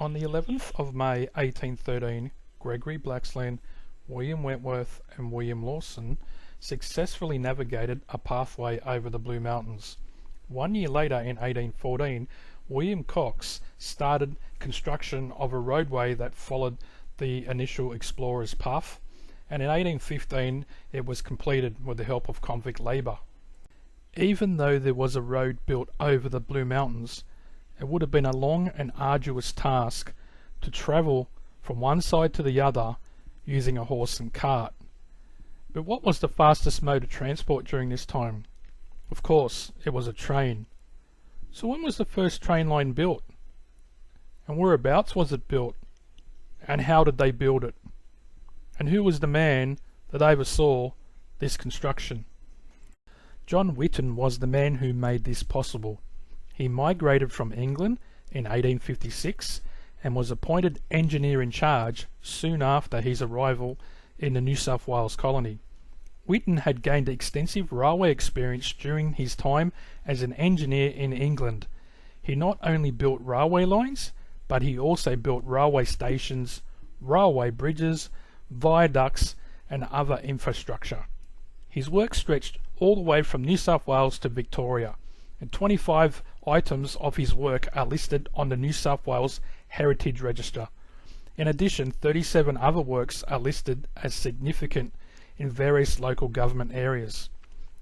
On the 11th of May 1813, Gregory Blaxland, William Wentworth and William Lawson successfully navigated a pathway over the Blue Mountains. 1 year later, in 1814, William Cox started construction of a roadway that followed the initial explorers' path, and in 1815 it was completed with the help of convict labour. Even though there was a road built over the Blue Mountains, it would have been a long and arduous task to travel from one side to the other using a horse and cart. But what was the fastest mode of transport during this time? Of course, it was a train. So when was the first train line built? And whereabouts was it built? And how did they build it? And who was the man that oversaw this construction? John Whitton was the man who made this possible. He migrated from England in 1856 and was appointed engineer in charge soon after his arrival in the New South Wales colony. Whitton had gained extensive railway experience during his time as an engineer in England. He not only built railway lines, but he also built railway stations, railway bridges, viaducts and other infrastructure. His work stretched all the way from New South Wales to Victoria, and 25 items of his work are listed on the New South Wales Heritage Register. In addition, 37 other works are listed as significant in various local government areas.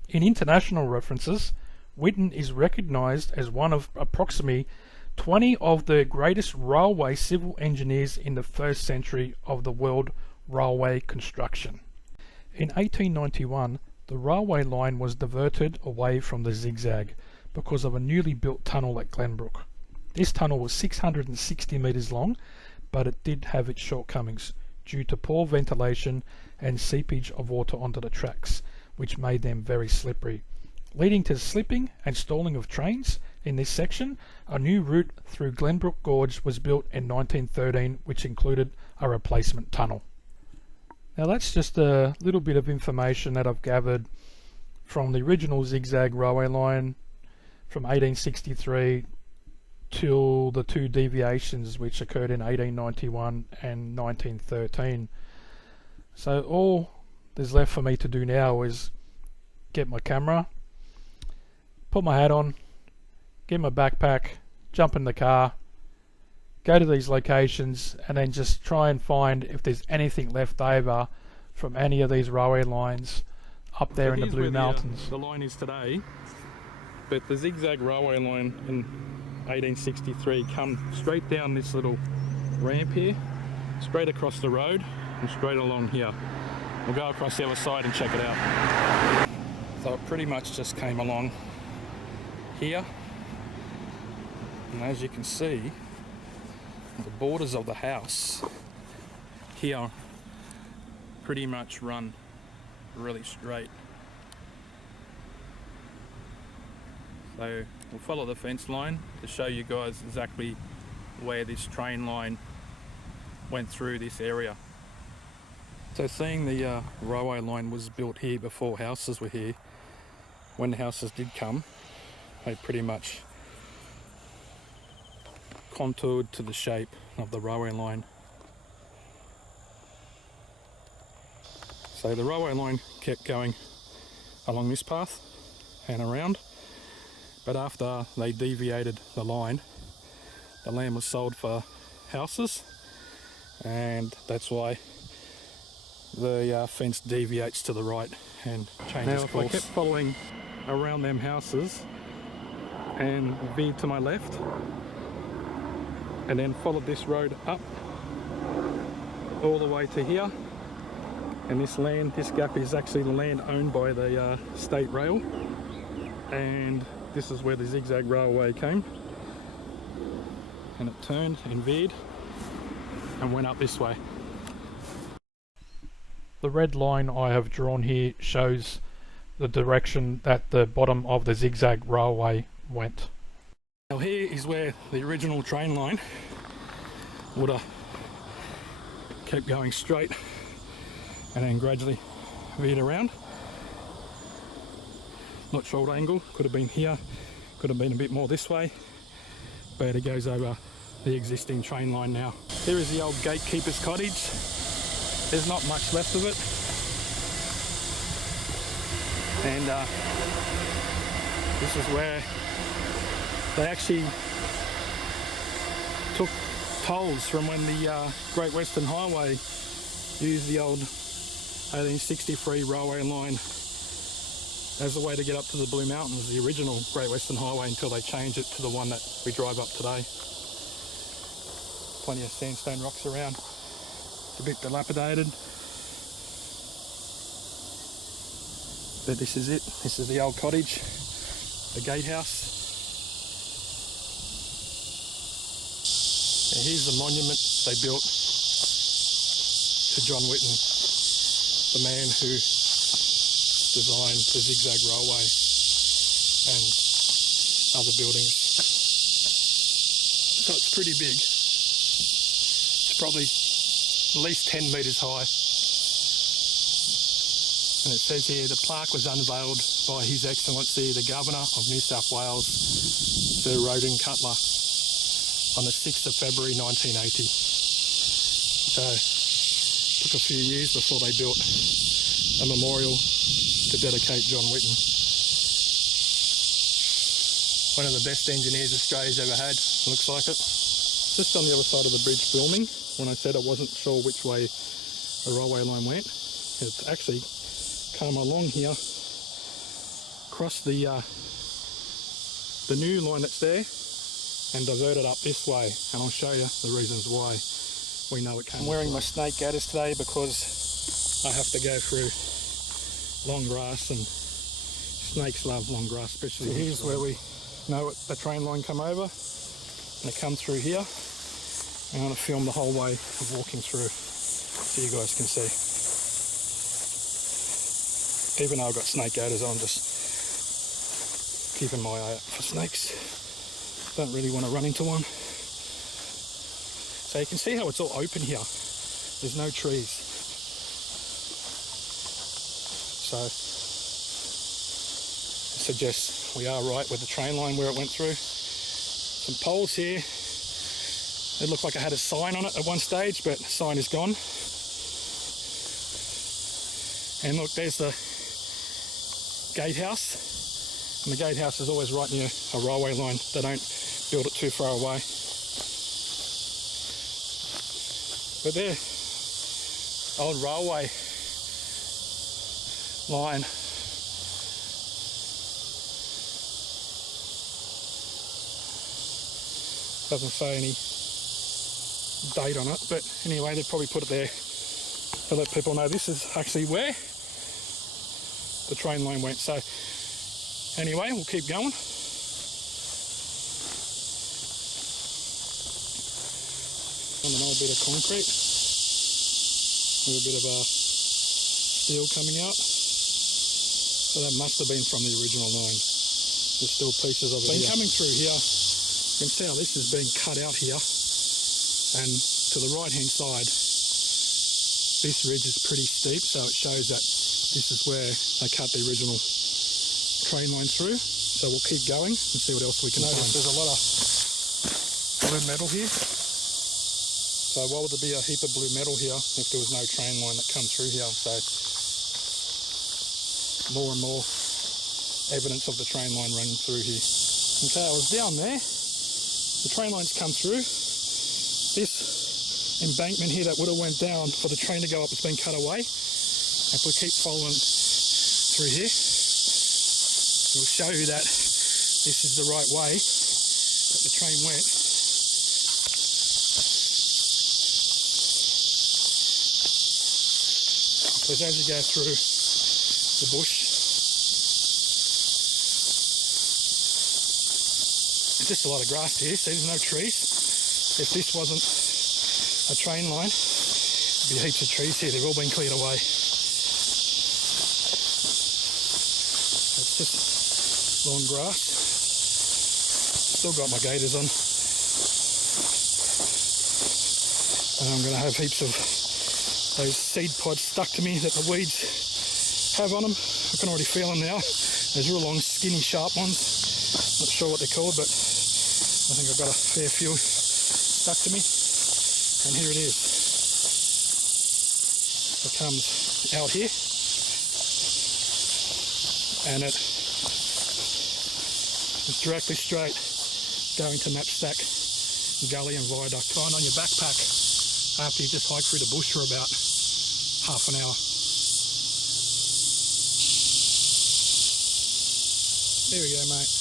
In international references, Whitton is recognised as one of approximately 20 of the greatest railway civil engineers in the first century of the world railway construction. In 1891, the railway line was diverted away from the zigzag because of a newly built tunnel at Glenbrook. This tunnel was 660 metres long, but it did have its shortcomings due to poor ventilation and seepage of water onto the tracks, which made them very slippery. Leading to slipping and stalling of trains in this section, a new route through Glenbrook Gorge was built in 1913, which included a replacement tunnel. Now that's just a little bit of information that I've gathered from the original zigzag railway line from 1863 till the two deviations which occurred in 1891 and 1913. So all there's left for me to do now is get my camera, put my hat on, get my backpack, jump in the car, go to these locations and then just try and find if there's anything left over from any of these railway lines up there in the Blue Mountains. The line is today, but the zigzag railway line in 1863 come straight down this little ramp here, straight across the road and straight along here. We'll go across the other side and check it out. So it pretty much just came along here, and as you can see, the borders of the house here pretty much run really straight. So we'll follow the fence line to show you guys exactly where this train line went through this area. So seeing the railway line was built here before houses were here, when the houses did come, they pretty much contoured to the shape of the railway line. So the railway line kept going along this path and around, but after they deviated the line, the land was sold for houses, and that's why the fence deviates to the right and changes course. Now if I kept following around them houses and veered to my left and then followed this road up all the way to here, and this land, this gap is actually the land owned by the State Rail, and this is where the zigzag railway came, and it turned and veered and went up this way. The red line I have drawn here shows the direction that the bottom of the zigzag railway went. Now here is where the original train line would have kept going straight and then gradually veered around. Not sure what angle, could have been here, could have been a bit more this way, but it goes over the existing train line now. Here is the old gatekeeper's cottage. There's not much left of it. And this is where they actually took tolls from when the Great Western Highway used the old 1863 railway line as a way to get up to the Blue Mountains, the original Great Western Highway, until they changed it to the one that we drive up today. Plenty of sandstone rocks around. It's a bit dilapidated. But this is it. This is the old cottage, the gatehouse. And here's the monument they built to John Whitton, the man who designed the Zig Zag Railway and other buildings. So it's pretty big. It's probably at least 10 metres high. And it says here, the plaque was unveiled by His Excellency the Governor of New South Wales, Sir Roden Cutler, on the 6th of February 1980. So it took a few years before they built a memorial to dedicate John Whitton. One of the best engineers Australia's ever had, looks like it. Just on the other side of the bridge filming, when I said I wasn't sure which way the railway line went, it's actually come along here, across the new line that's there, and diverted up this way, and I'll show you the reasons why we know it came. I'm wearing my snake gaiters today because I have to go through long grass, and snakes love long grass especially. So here's where we know the train line come over, and it comes through here. I'm going to film the whole way of walking through so you guys can see. Even though I've got snake gaiters on, just keeping my eye out for snakes. Don't really want to run into one. So you can see how it's all open here. There's no trees. So I suggest we are right with the train line where it went through. Some poles here. It looked like it had a sign on it at one stage, but the sign is gone. And look, there's the gatehouse. And the gatehouse is always right near a railway line. They don't build it too far away. But there, old railway line. Doesn't say any date on it, but anyway, they've probably put it there to let people know this is actually where the train line went. So anyway, we'll keep going. On an old bit of concrete with a bit of steel coming out. So that must have been from the original line. There's still pieces of it here. Coming through here, you can see how this has been cut out here. And to the right hand side, this ridge is pretty steep, so it shows that this is where they cut the original train line through. So we'll keep going and see what else we can find. There's a lot of blue metal here. So why would there be a heap of blue metal here if there was no train line that comes through here? So more and more evidence of the train line running through here. Okay, I was down there. The train line's come through. This embankment here that would have went down for the train to go up has been cut away. If we keep following through here, we'll show you that this is the right way that the train went. Because as you go through the bush, there's just a lot of grass here. See, there's no trees. If this wasn't a train line, there'd be heaps of trees here. They've all been cleared away. It's just long grass. Still got my gaiters on. And I'm going to have heaps of those seed pods stuck to me that the weeds have on them. I can already feel them now. There's real long, skinny, sharp ones. Not sure what they're called, but I think I've got a fair few stuck to me, and here it is. It comes out here, and it is directly straight going to Knapsack Gully and Viaduct. Find on your backpack after you just hike through the bush for about half an hour. There we go, mate.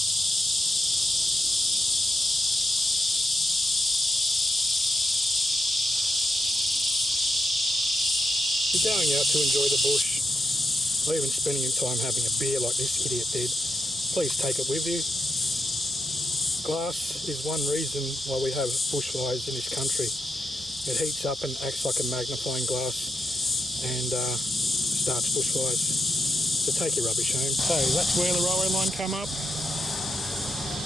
If you're going out to enjoy the bush, or even spending your time having a beer like this idiot did, please take it with you. Glass is one reason why we have bushfires in this country. It heats up and acts like a magnifying glass and starts bushfires. So take your rubbish home. So that's where the railway line come up,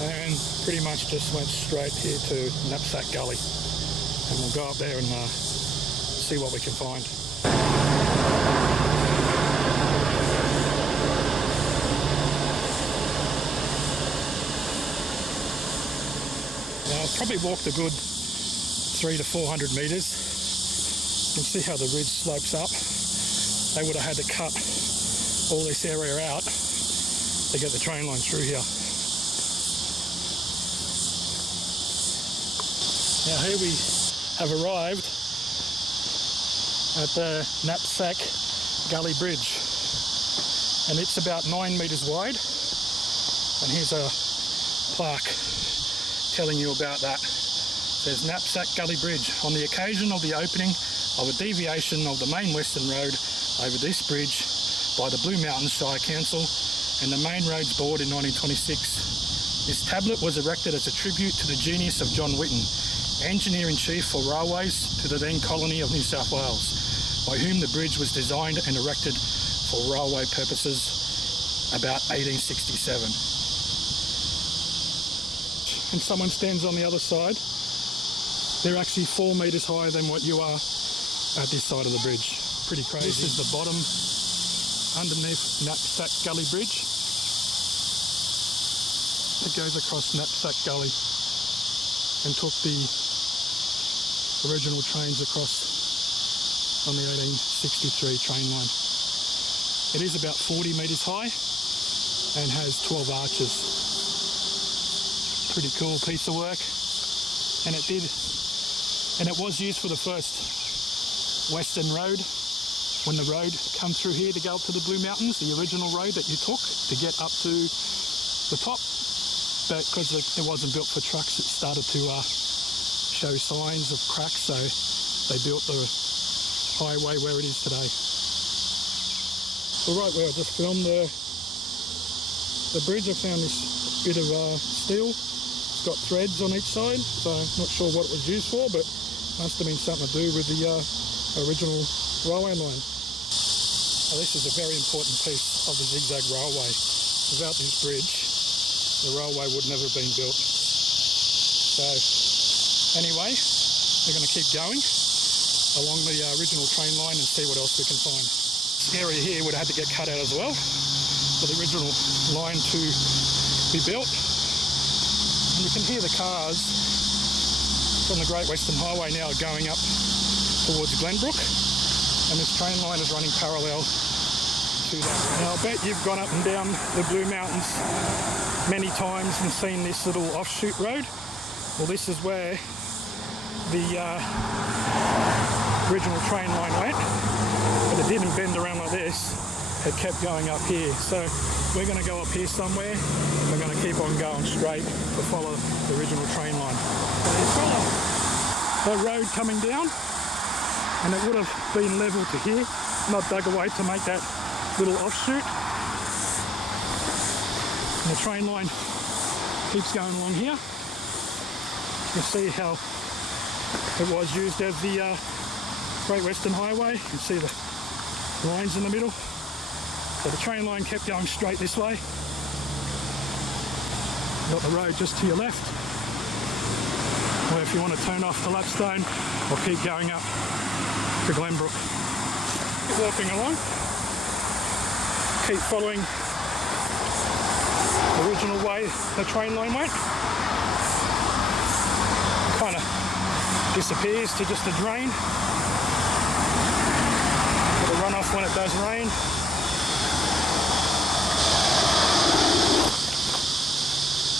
and pretty much just went straight here to Knapsack Gully. And we'll go up there and see what we can find. Now, I've probably walked a good 300 to 400 metres. You can see how the ridge slopes up. They would have had to cut all this area out to get the train line through here. Now here we have arrived at the Knapsack Gully Bridge, and it's about 9 metres wide, and here's a plaque telling you about that. It says Knapsack Gully Bridge. On the occasion of the opening of a deviation of the main Western Road over this bridge by the Blue Mountains Shire Council and the Main Roads Board in 1926. This tablet was erected as a tribute to the genius of John Whitton, Engineer-in-Chief for Railways to the then colony of New South Wales, by whom the bridge was designed and erected for railway purposes about 1867. And someone stands on the other side. They're actually 4 metres higher than what you are at this side of the bridge. Pretty crazy. This is the bottom underneath Knapsack Gully Bridge. It goes across Knapsack Gully and took the original trains across on the 1863 train line. It is about 40 metres high and has 12 arches. Pretty cool piece of work, and it was used for the first Western Road. When the road come through here to go up to the Blue Mountains, the original road that you took to get up to the top, but because it wasn't built for trucks, it started to show signs of cracks, so they built the highway where it is today. Well, right where I just filmed the bridge, I found this bit of steel. It's got threads on each side, so I'm not sure what it was used for, but must have been something to do with the original railway line. Now, this is a very important piece of the Zig Zag Railway. Without this bridge, the railway would never have been built. So anyway, we're going to keep going along the original train line and see what else we can find. This area here would have had to get cut out as well for the original line to be built. And you can hear the cars from the Great Western Highway now going up towards Glenbrook, and this train line is running parallel to that. Now, I bet you've gone up and down the Blue Mountains many times and seen this little offshoot road. Well, this is where the original train line went, but it didn't bend around like this. It kept going up here. So we're going to go up here somewhere. We're going to keep on going straight to follow the original train line. So follow the road coming down, and it would have been level to here, not dug away to make that little offshoot. And the train line keeps going along here. You can see how it was used as the Great Western Highway. You can see the lines in the middle. So the train line kept going straight this way. Got the road just to your left. Or if you want to turn off to Lapstone, or keep going up to Glenbrook. Keep walking along. Keep following the original way the train line went. Kind of disappears to just a drain. It'll run off when it does rain.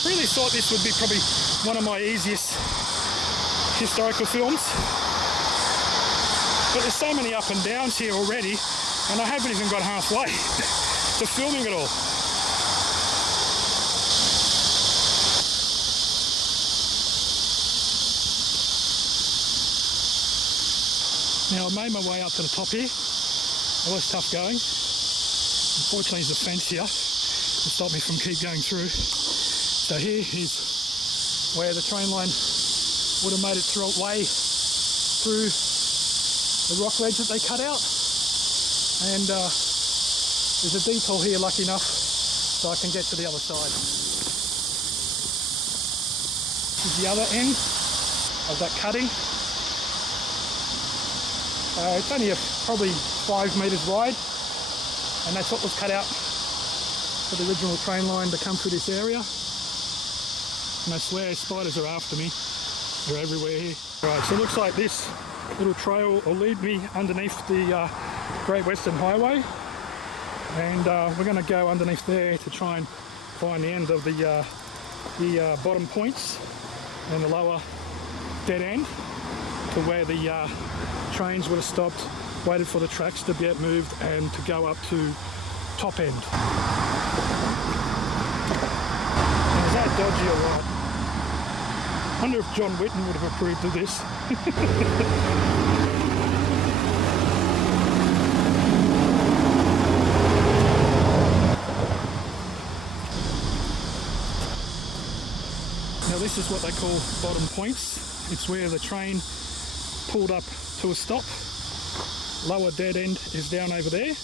Really thought this would be probably one of my easiest historical films. But there's so many up and downs here already, and I haven't even got halfway to filming it all. Now I made my way up to the top here. It was tough going. Unfortunately there's a fence here to stop me from keep going through. So here is where the train line would have made its way through the rock ledge that they cut out. And there's a detour here, lucky enough, so I can get to the other side. This is the other end of that cutting. It's only probably 5 metres wide, and that's what was cut out for the original train line to come through this area. And I swear spiders are after me. They're everywhere here. Right, so it looks like this little trail will lead me underneath the Great Western Highway, and we're going to go underneath there to try and find the end of the bottom points and the lower dead end to where the trains would have stopped, waited for the tracks to get moved and to go up to top end. Now, is that dodgy or what? I wonder if John Whitton would have approved of this. Now this is what they call bottom points. It's where the train pulled up to a stop. Lower dead end is down over there,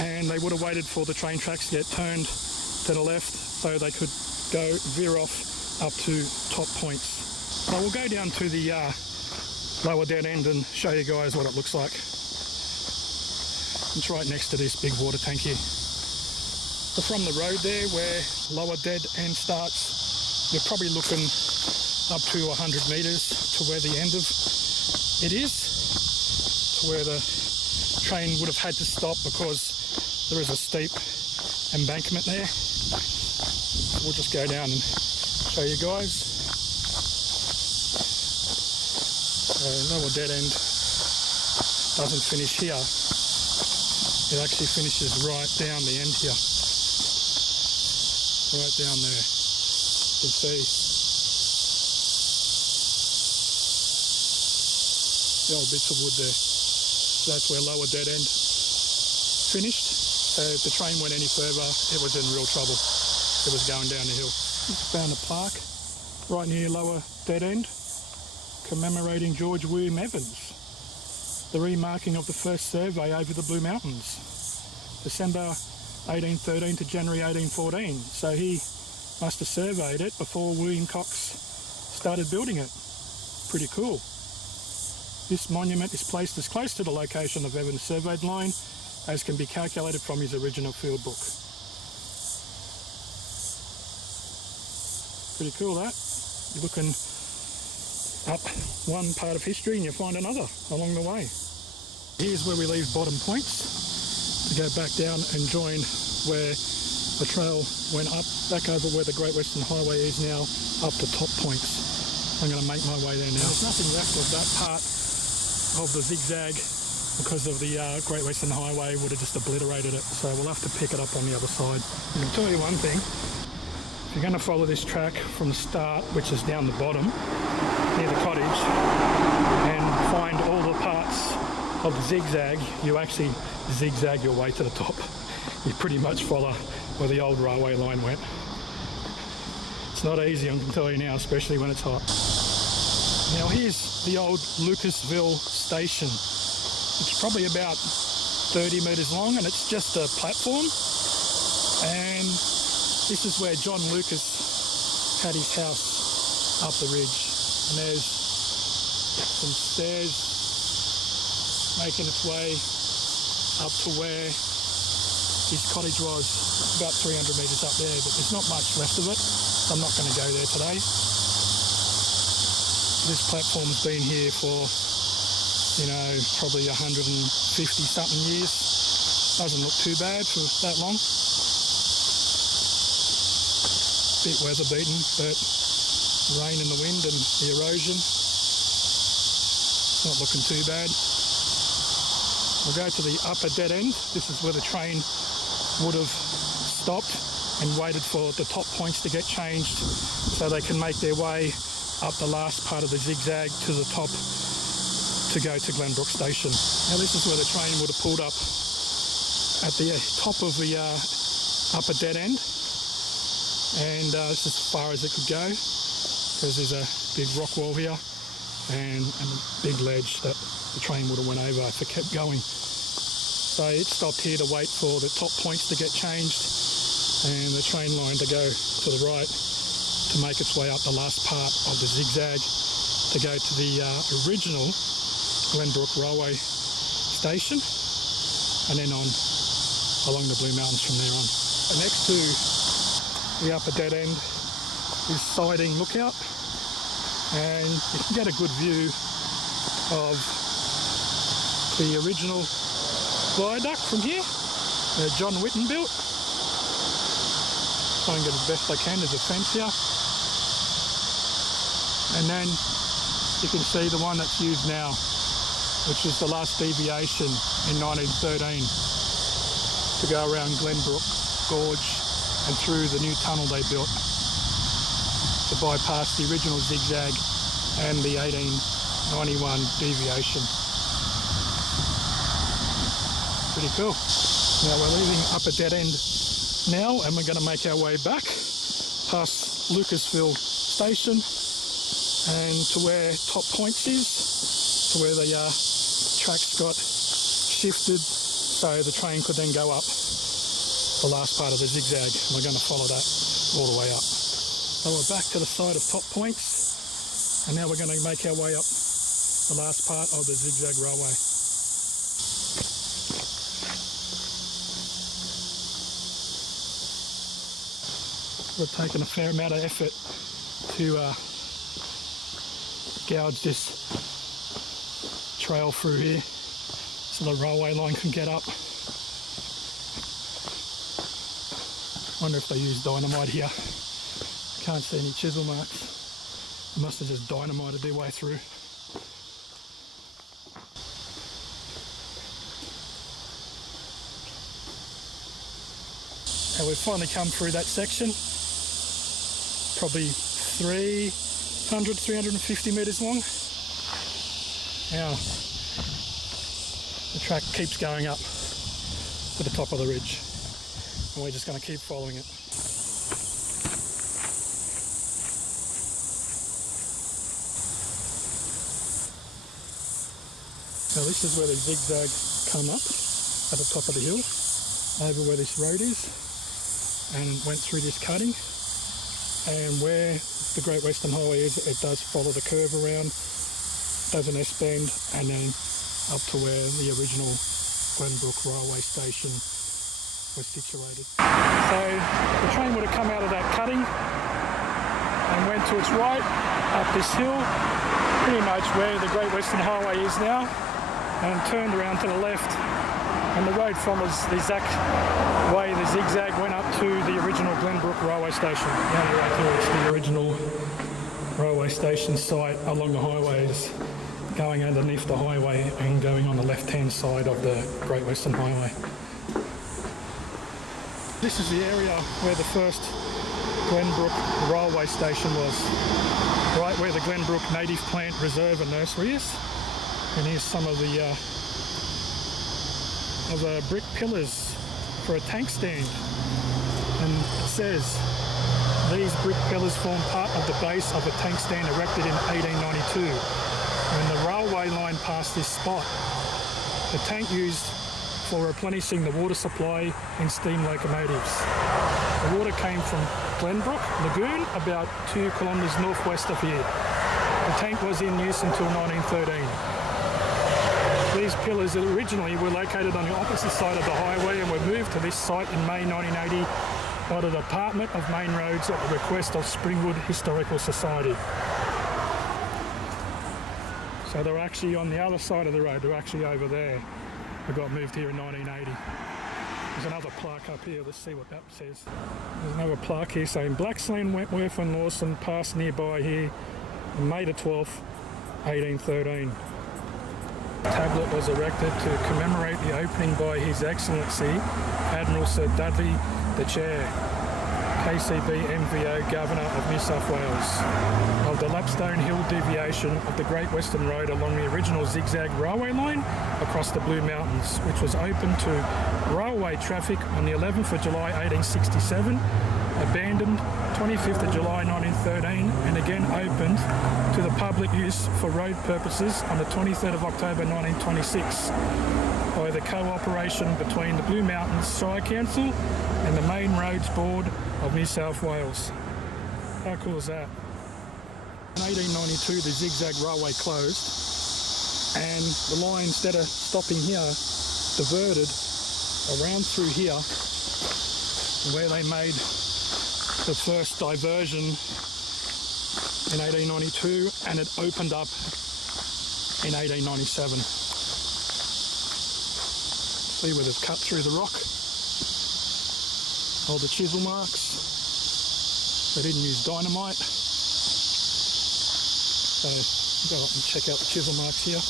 and they would have waited for the train tracks to get turned to the left so they could go veer off up to top points. So we'll go down to the lower dead end and show you guys what it looks like. It's right next to this big water tank here. So from the road there where lower dead end starts, you're probably looking up to 100 metres to where the end of it is, to where the train would have had to stop because there is a steep embankment there. We'll just go down and show you guys. Lower dead end doesn't finish here. It actually finishes right down the end here. Right down there. You can see the old bits of wood there. So that's where lower dead end finished. So if the train went any further, it was in real trouble. It was going down the hill. Just found a plaque right near lower dead end commemorating George William Evans, the remarking of the first survey over the Blue Mountains, December 1813 to January 1814. So he must have surveyed it before William Cox started building it. Pretty cool. This monument is placed as close to the location of Evans' surveyed line as can be calculated from his original field book. Pretty cool, that. You're looking up one part of history and you find another along the way. Here's where we leave bottom points to go back down and join where the trail went up, back over where the Great Western Highway is now, up to top points. I'm going to make my way there now. There's nothing left of that part of the zigzag because of the Great Western Highway would have just obliterated it, so we'll have to pick it up on the other side. I can tell you one thing, if you're going to follow this track from the start, which is down the bottom near the cottage, and find all the parts of the zigzag, you actually zigzag your way to the top. You pretty much follow where the old railway line went. It's not easy, I can tell you now, especially when it's hot. Now here's the old Lucasville station. It's probably about 30 metres long and it's just a platform. And this is where John Lucas had his house up the ridge. And there's some stairs making its way up to where his cottage was, about 300 metres up there, but there's not much left of it, so I'm not going to go there today. This platform's been here for, probably 150 something years. Doesn't look too bad for that long. Bit weather beaten, but rain and the wind and the erosion, not looking too bad. We'll go to the upper dead end. This is where the train would have stopped and waited for the top points to get changed so they can make their way up the last part of the zigzag to the top to go to Glenbrook Station. Now this is where the train would have pulled up at the top of the upper dead end, and this is as far as it could go because there's a big rock wall here and a big ledge that the train would have went over if it kept going. So it stopped here to wait for the top points to get changed and the train line to go to the right to make its way up the last part of the zigzag to go to the original Glenbrook Railway Station, and then on along the Blue Mountains from there on. And next to the upper dead end is Siding Lookout, and you can get a good view of the original viaduct from here that John Whitton built. Try and get as best I can. There's a fence here, and then you can see the one that's used now, which is the last deviation in 1913 to go around Glenbrook Gorge and through the new tunnel they built to bypass the original zigzag and the 1891 deviation. Pretty cool. Now we're leaving upper dead end now, and we're going to make our way back past Lucasville Station and to where Top Points is, to where the tracks got shifted so the train could then go up the last part of the zigzag. We're going to follow that all the way up. So we're back to the side of Top Points, and now we're going to make our way up the last part of the Zigzag Railway. We've taken a fair amount of effort to gouge this trail through here so the railway line can get up. Wonder if they use dynamite here. Can't see any chisel marks. They must have just dynamited their way through. And we've finally come through that section. Probably 350 metres long. Now, the track keeps going up to the top of the ridge, and we're just going to keep following it. Now this is where the zigzags come up at the top of the hill, over where this road is, and went through this cutting. And where the Great Western Highway is, it does follow the curve around, does an S-bend, and then up to where the original Glenbrook Railway Station was situated. So the train would have come out of that cutting and went to its right up this hill, pretty much where the Great Western Highway is now, and turned around to the left, and the road follows the exact way the zigzag went up to the original Glenbrook Railway Station. Now you're right here, it's the original railway station site along the highways, going underneath the highway and going on the left-hand side of the Great Western Highway. This is the area where the first Glenbrook Railway Station was, right where the Glenbrook Native Plant Reserve and Nursery is. And here's some of the brick pillars for a tank stand, and it says these brick pillars form part of the base of a tank stand erected in 1892 when the railway line passed this spot. The tank used for replenishing the water supply in steam locomotives. The water came from Glenbrook Lagoon, about 2 kilometres northwest of here. The tank was in use until 1913. These pillars originally were located on the opposite side of the highway and were moved to this site in May 1980 by the Department of Main Roads at the request of Springwood Historical Society. So they're actually on the other side of the road, they're actually over there. They got moved here in 1980. There's another plaque up here, let's see what that says. There's another plaque here saying Blaxland, Wentworth and Lawson passed nearby here on May the 12th, 1813. A tablet was erected to commemorate the opening by His Excellency Admiral Sir Dudley, the Chair, KCB MVO Governor of New South Wales, of the Lapstone Hill deviation of the Great Western Road along the original Zig Zag Railway line across the Blue Mountains, which was opened to railway traffic on the 11th of July 1867, abandoned 25th of July 1913, and again opened to the public use for road purposes on the 23rd of October 1926 by the cooperation between the Blue Mountains Shire Council and the Main Roads Board of New South Wales. How cool is that? In 1892 the Zig Zag Railway closed, and the line, instead of stopping here, diverted around through here where they made the first diversion in 1892, and it opened up in 1897. See where they've cut through the rock, all the chisel marks. They didn't use dynamite, so go up and check out the chisel marks here.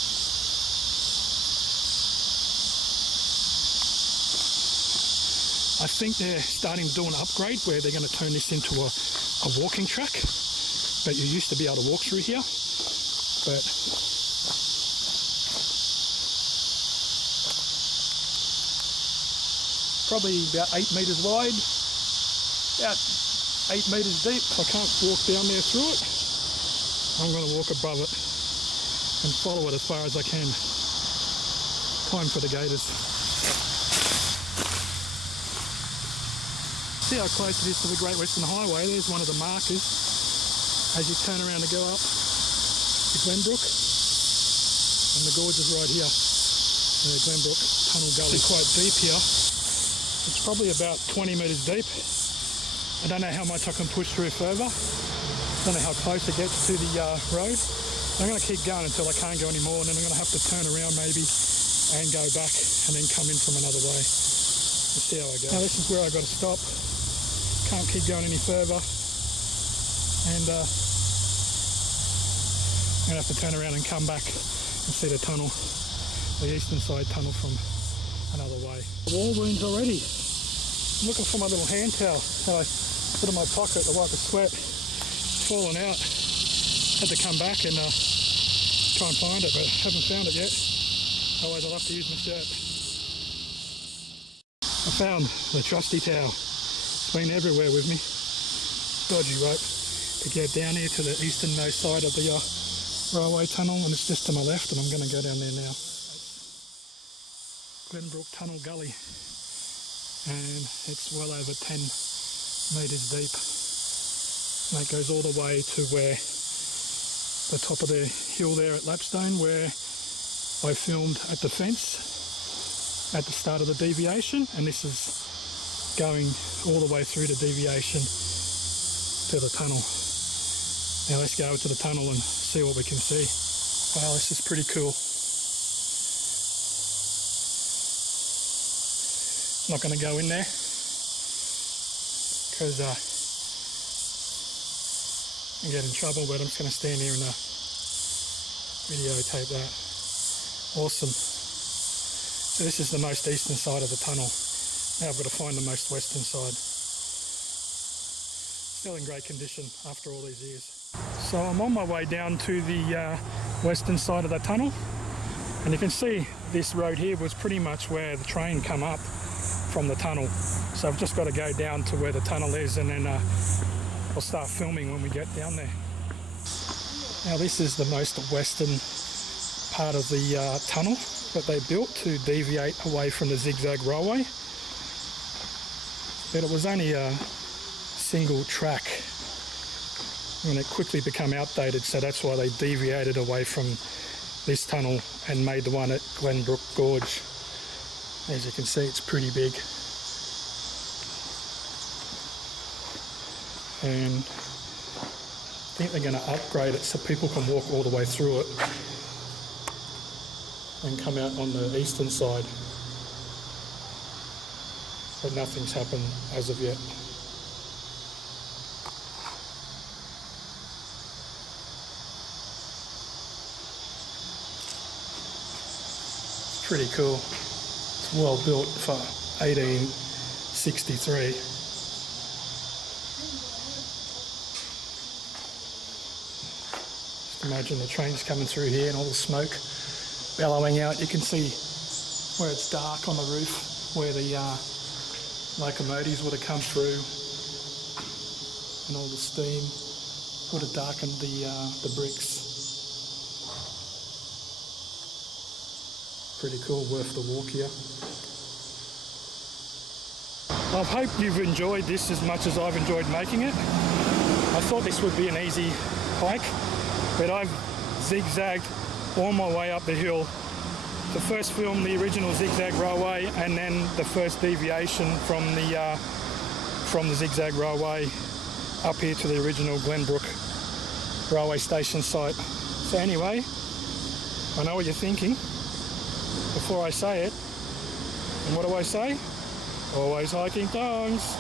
I think they're starting to do an upgrade where they're going to turn this into a walking track, but you used to be able to walk through here, but probably about 8 metres wide, about 8 metres deep. I can't walk down there through it. I'm going to walk above it and follow it as far as I can. Time for the gators. See how close it is to the Great Western Highway. There's one of the markers as you turn around to go up to Glenbrook, and the gorge is right here. The Glenbrook Tunnel Gully is quite deep here. It's probably about 20 metres deep. I don't know how much I can push through further. I don't know how close it gets to the road. I'm going to keep going until I can't go anymore, and then I'm going to have to turn around maybe and go back and then come in from another way. Let's see how I go. Now this is where I've got to stop. Can't keep going any further, and I'm going to have to turn around and come back and see the tunnel, the eastern side tunnel from another way. Wall wounds already. I'm looking for my little hand towel that I put in my pocket to wipe the sweat. It's fallen out. Had to come back and try and find it, but haven't found it yet. Otherwise I'll have to use my shirt. I found the trusty towel. It's been everywhere with me. Dodgy rope to get down here to the easternmost side of the railway tunnel, and it's just to my left, and I'm going to go down there now. Glenbrook Tunnel Gully, and it's well over 10 metres deep. And that goes all the way to where the top of the hill there at Lapstone, where I filmed at the fence at the start of the deviation, and this is going all the way through the deviation to the tunnel. Now let's go to the tunnel and see what we can see. Wow, this is pretty cool. Not going to go in there because I get in trouble, but I'm just going to stand here and videotape that. Awesome. So this is the most eastern side of the tunnel. Now I've got to find the most western side. Still in great condition after all these years. So I'm on my way down to the western side of the tunnel, and you can see this road here was pretty much where the train come up from the tunnel. So I've just got to go down to where the tunnel is, and then I'll start filming when we get down there. Now this is the most western part of the tunnel that they built to deviate away from the Zig Zag Railway. But it was only a single track and it quickly became outdated, so that's why they deviated away from this tunnel and made the one at Glenbrook Gorge. As you can see, it's pretty big. And I think they're going to upgrade it so people can walk all the way through it. and come out on the eastern side, but nothing's happened as of yet. It's pretty cool. It's well built for 1863. Just imagine the trains coming through here and all the smoke bellowing out. You can see where it's dark on the roof, where the locomotives would have come through, and all the steam would have darkened the bricks. Pretty cool, worth the walk here. I hope you've enjoyed this as much as I've enjoyed making it. I thought this would be an easy hike, but I've zigzagged all my way up the hill to first film the original Zig Zag Railway, and then the first deviation from the Zig Zag Railway up here to the original Glenbrook railway station site. So anyway, I know what you're thinking. Before I say it, and what do I say? Always hiking tongs.